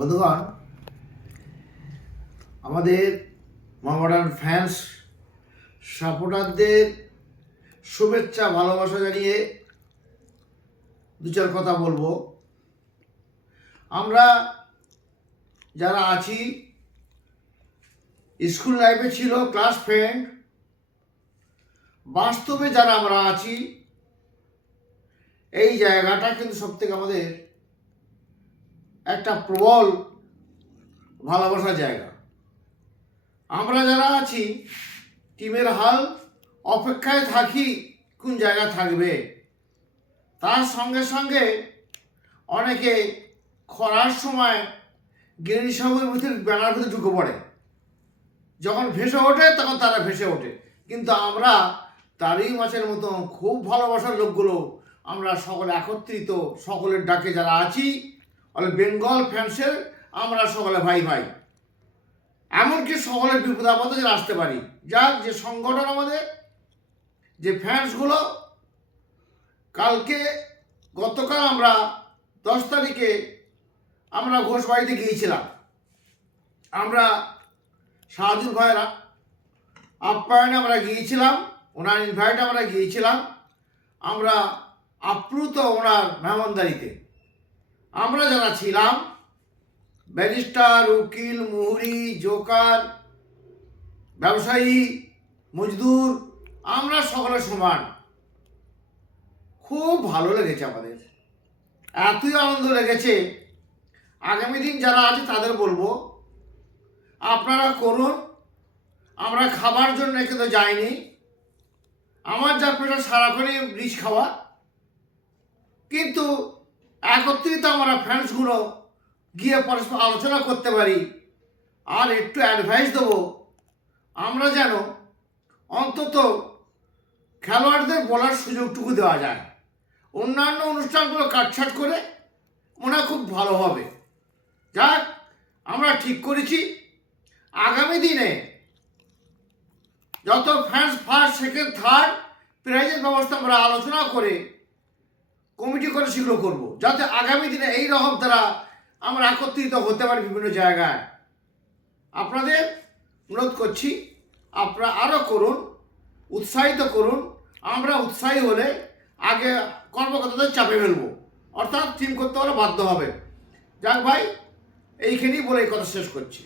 বন্ধুগণ, আমাদের মোহামেডান ফ্যান্স সাপোর্টারদের শুভেচ্ছা ভালোবাসা জানিয়ে দু চার কথা বলবো। আমরা যারা আছি, স্কুল লাইফে ছিল ক্লাস ফ্রেন্ড, বাস্তবে যারা আমরা আছি, এই জায়গাটা কিন্তু সবথেকে আমাদের একটা প্রবল ভালোবাসার জায়গা। আমরা যারা আছি টিমের হাল অপেক্ষায় থাকি কোন জায়গা থাকবে। তার সঙ্গে সঙ্গে অনেকে খরার সময় গ্রীষ্মের ভিতরে ব্যানার ভিতরে ঢুকে পড়ে, যখন ভেসে ওঠে তখন তারা ভেসে ওঠে। কিন্তু আমরা তারই মাছের মতো খুব ভালোবাসার লোকগুলো আমরা সকলে একত্রিত, সকলের ডাকে যারা আছি অল বেঙ্গল ফ্যান্সের আমরা সকলে ভাই ভাই, এমনকি সকলের বিপদ আপদে যারা আসতে পারি। যাক, যে সংগঠন আমাদের, যে ফ্যান্সগুলো, গতকাল আমরা 10 তারিখে আমরা ঘোষবাড়িতে গিয়েছিলাম। আমরা শাহজুল ভাইয়ের আপ্যায়নে আমরা গিয়েছিলাম, ওনার ইনভাইট আমরা গিয়েছিলাম। আমরা আপ্লুত ওনার মেহমানদারিতে। আমরা যারা ছিলাম, ব্যারিস্টার, উকিল, মুহুরি, জোকার, ব্যবসায়ী, মজদুর, আমরা সকলে সমান। খুব ভালো লেগেছে আমাদের, এতই আনন্দ লেগেছে। আগামী দিন যারা আছে তাদের বলবো, আপনারা করুন। আমরা খাবার জন্য কিন্তু যাইনি। আমার যা পেশা সারাক্ষণই রিচ খাওয়া, কিন্তু একত্রিত আমরা ফ্যান্সগুলো গিয়ে পরস্পর আলোচনা করতে পারি আর একটু অ্যাডভাইস দেবো, আমরা যেন অন্তত খেলোয়াড়দের বলার সুযোগটুকু দেওয়া যায়। অন্যান্য অনুষ্ঠানগুলো কাটছাট করে মনে হয় খুব ভালো হবে। যাক, আমরা ঠিক করেছি আগামী দিনে যত ফ্যান্স ফার্স্ট, সেকেন্ড, থার্ড প্রাইজের ব্যবস্থা আমরা আলোচনা করে কমিটি করে সেগুলো করবো, যাতে আগামী দিনে এই রকম দ্বারা আমরা একত্রিত হতে পারি বিভিন্ন জায়গায়। আপনাদের অনুরোধ করছি, আপনারা আরও করুন, উৎসাহিত করুন। আমরা উৎসাহী হলে আগে কর্মকর্তাদের চাপে ফেলবো, অর্থাৎ টিম করতে হলে বাধ্য হবে। যাক ভাই, এইখানেই বলে এই কথা শেষ করছি।